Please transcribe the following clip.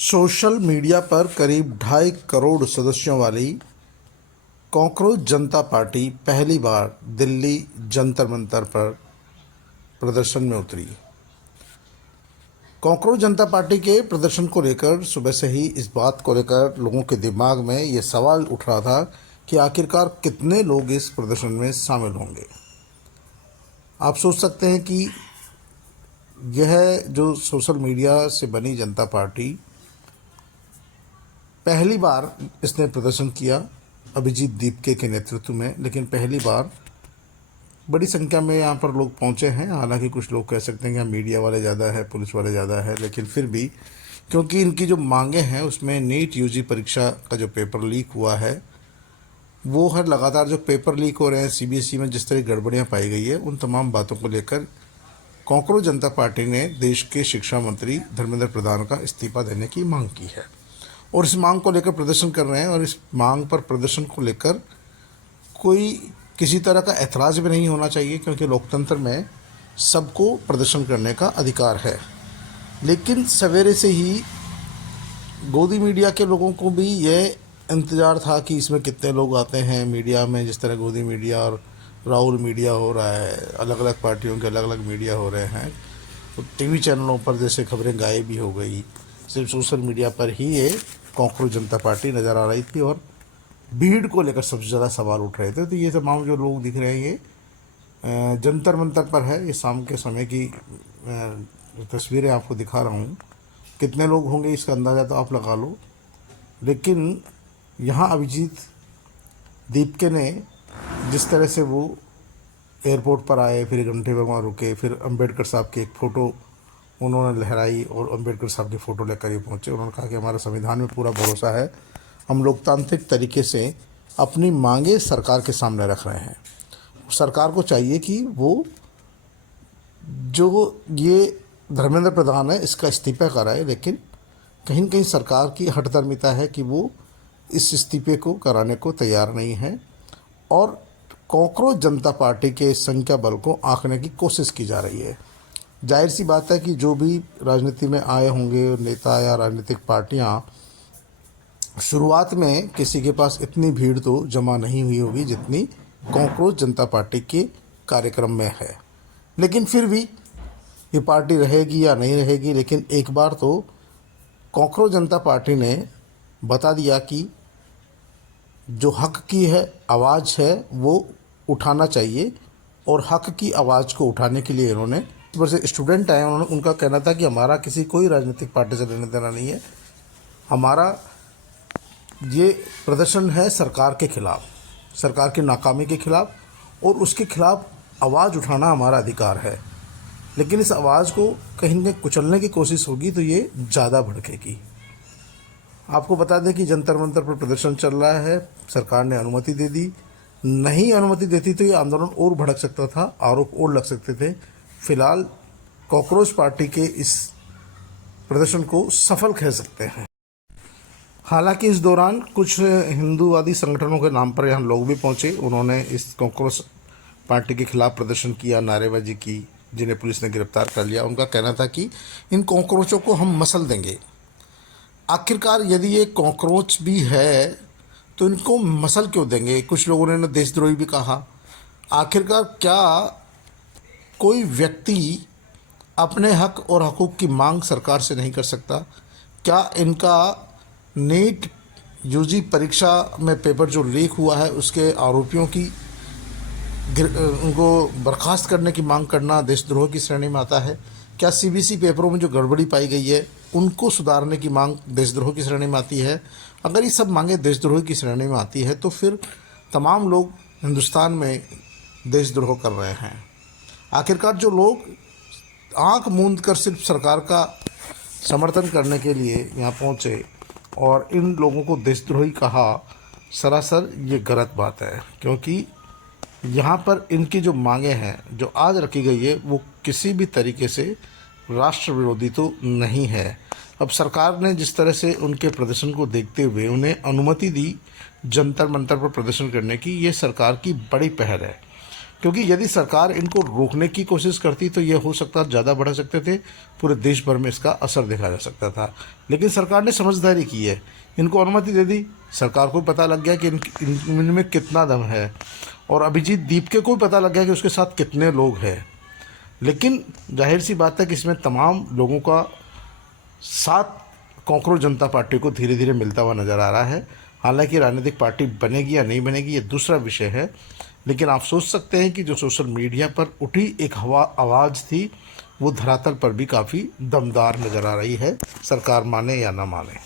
Social media पर करीब 2.5 करोड़ सदस्यों वाली कॉकरोच जनता पार्टी पहली बार दिल्ली जंतर मंतर पर प्रदर्शन में उतरी। कॉकरोच जनता पार्टी के प्रदर्शन को लेकर सुबह से ही इस बात को लेकर लोगों के दिमाग में ये सवाल उठ रहा था कि आखिरकार कितने लोग इस प्रदर्शन में शामिल होंगे। आप सोच सकते हैं कि यह जो सोशल मीडिया से बनी जनता पार्टी पहली बार इसने प्रदर्शन किया अभिजीत दीपके के नेतृत्व में, लेकिन पहली बार बड़ी संख्या में यहाँ पर लोग पहुँचे हैं। हालांकि कुछ लोग कह सकते हैं कि यहाँ मीडिया वाले ज़्यादा है, पुलिस वाले ज़्यादा है, लेकिन फिर भी क्योंकि इनकी जो मांगे हैं उसमें नीट यूजी परीक्षा का जो पेपर लीक हुआ है वो है, लगातार जो पेपर लीक हो रहे हैं सीबीएसई में, जिस तरह गड़बड़ियाँ पाई गई है, उन तमाम बातों को लेकर कॉकरोच जनता पार्टी ने देश के शिक्षा मंत्री धर्मेंद्र प्रधान का इस्तीफा देने की मांग की है और इस मांग को लेकर प्रदर्शन कर रहे हैं। और इस मांग पर प्रदर्शन को लेकर कोई किसी तरह का ऐतराज़ भी नहीं होना चाहिए, क्योंकि लोकतंत्र में सबको प्रदर्शन करने का अधिकार है। लेकिन सवेरे से ही गोदी मीडिया के लोगों को भी यह इंतज़ार था कि इसमें कितने लोग आते हैं मीडिया में। जिस तरह गोदी मीडिया और राहुल मीडिया हो रहा है, अलग अलग पार्टियों के अलग अलग मीडिया हो रहे हैं, तो टीवी चैनलों पर जैसे खबरें गायब भी हो गई, सिर्फ सोशल मीडिया पर ही ये कॉकरोच जनता पार्टी नज़र आ रही थी और भीड़ को लेकर सबसे ज़्यादा सवाल उठ रहे थे। तो ये तमाम जो लोग दिख रहे हैं ये जंतर मंतर पर है। ये शाम के समय की तस्वीरें आपको दिखा रहा हूँ। कितने लोग होंगे इसका अंदाज़ा तो आप लगा लो। लेकिन यहाँ अभिजीत दीपके ने जिस तरह से वो एयरपोर्ट पर आए, फिर एक घंटे पर वहाँ रुके, फिर अंबेडकर साहब की एक फ़ोटो उन्होंने लहराई और अंबेडकर साहब की फ़ोटो लेकर ये पहुँचे। उन्होंने कहा कि हमारा संविधान में पूरा भरोसा है, हम लोकतांत्रिक तरीके से अपनी मांगे सरकार के सामने रख रहे हैं। सरकार को चाहिए कि वो जो ये धर्मेंद्र प्रधान है इसका इस्तीफा कराए, लेकिन कहीं न कहीं सरकार की हठधर्मिता है कि वो इस इस्तीफे को कराने को तैयार नहीं है और कॉकरोच जनता पार्टी के संख्या बल को आंकने की कोशिश की जा रही है। जाहिर सी बात है कि जो भी राजनीति में आए होंगे नेता या राजनीतिक पार्टियां, शुरुआत में किसी के पास इतनी भीड़ तो जमा नहीं हुई होगी जितनी कॉकरोच जनता पार्टी के कार्यक्रम में है। लेकिन फिर भी ये पार्टी रहेगी या नहीं रहेगी, लेकिन एक बार तो कॉकरोच जनता पार्टी ने बता दिया कि जो हक की है आवाज़ है वो उठाना चाहिए। और हक की आवाज़ को उठाने के लिए इन्होंने से स्टूडेंट आए, उन्होंने उनका कहना था कि हमारा किसी कोई राजनीतिक पार्टी से लेना देना नहीं है, हमारा ये प्रदर्शन है सरकार के खिलाफ, सरकार की नाकामी के खिलाफ, और उसके खिलाफ आवाज़ उठाना हमारा अधिकार है। लेकिन इस आवाज़ को कहीं न कहीं कुचलने की कोशिश होगी तो ये ज़्यादा भड़केगी। आपको बता दें कि जंतर मंतर पर प्रदर्शन चल रहा है, सरकार ने अनुमति दे दी। नहीं अनुमति देती तो ये आंदोलन और भड़क सकता था, आरोप और लग सकते थे। फिलहाल कॉकरोच पार्टी के इस प्रदर्शन को सफल कह सकते हैं। हालांकि इस दौरान कुछ हिंदूवादी संगठनों के नाम पर यहाँ लोग भी पहुँचे। उन्होंने इस कॉकरोच पार्टी के खिलाफ प्रदर्शन किया, नारेबाजी की, जिन्हें पुलिस ने गिरफ्तार कर लिया। उनका कहना था कि इन कॉकरोचों को हम मसल देंगे। आखिरकार यदि ये कॉकरोच भी है तो इनको मसल क्यों देंगे। कुछ लोगों ने देशद्रोही भी कहा। आखिरकार क्या कोई व्यक्ति अपने हक और हकूक़ की मांग सरकार से नहीं कर सकता? क्या इनका नीट यूजी परीक्षा में पेपर जो लीक हुआ है उसके आरोपियों की उनको बर्खास्त करने की मांग करना देशद्रोह की श्रेणी में आता है? क्या सीबीएसई पेपरों में जो गड़बड़ी पाई गई है उनको सुधारने की मांग देशद्रोह की श्रेणी में आती है? अगर ये सब मांगे देशद्रोह की श्रेणी में आती है तो फिर तमाम लोग हिंदुस्तान में देशद्रोह कर रहे हैं। आखिरकार जो लोग आंख मूंद कर सिर्फ सरकार का समर्थन करने के लिए यहाँ पहुँचे और इन लोगों को देशद्रोही कहा, सरासर ये गलत बात है। क्योंकि यहाँ पर इनकी जो मांगे हैं जो आज रखी गई है वो किसी भी तरीके से राष्ट्र विरोधी तो नहीं है। अब सरकार ने जिस तरह से उनके प्रदर्शन को देखते हुए उन्हें अनुमति दी जंतर मंतर पर प्रदर्शन करने की, ये सरकार की बड़ी पहल है। क्योंकि यदि सरकार इनको रोकने की कोशिश करती तो ये हो सकता ज़्यादा बढ़ा सकते थे, पूरे देश भर में इसका असर देखा जा सकता था। लेकिन सरकार ने समझदारी की है, इनको अनुमति दे दी। सरकार को पता लग गया कि इनमें कितना दम है, और अभिजीत दीपके को भी पता लग गया कि उसके साथ कितने लोग हैं। लेकिन जाहिर सी बात है कि इसमें तमाम लोगों का साथ कॉकरोच जनता पार्टी को धीरे धीरे मिलता हुआ नज़र आ रहा है। हालांकि राजनीतिक पार्टी बनेगी या नहीं बनेगी ये दूसरा विषय है, लेकिन आप सोच सकते हैं कि जो सोशल मीडिया पर उठी एक आवाज़ थी वो धरातल पर भी काफ़ी दमदार नज़र आ रही है, सरकार माने या ना माने।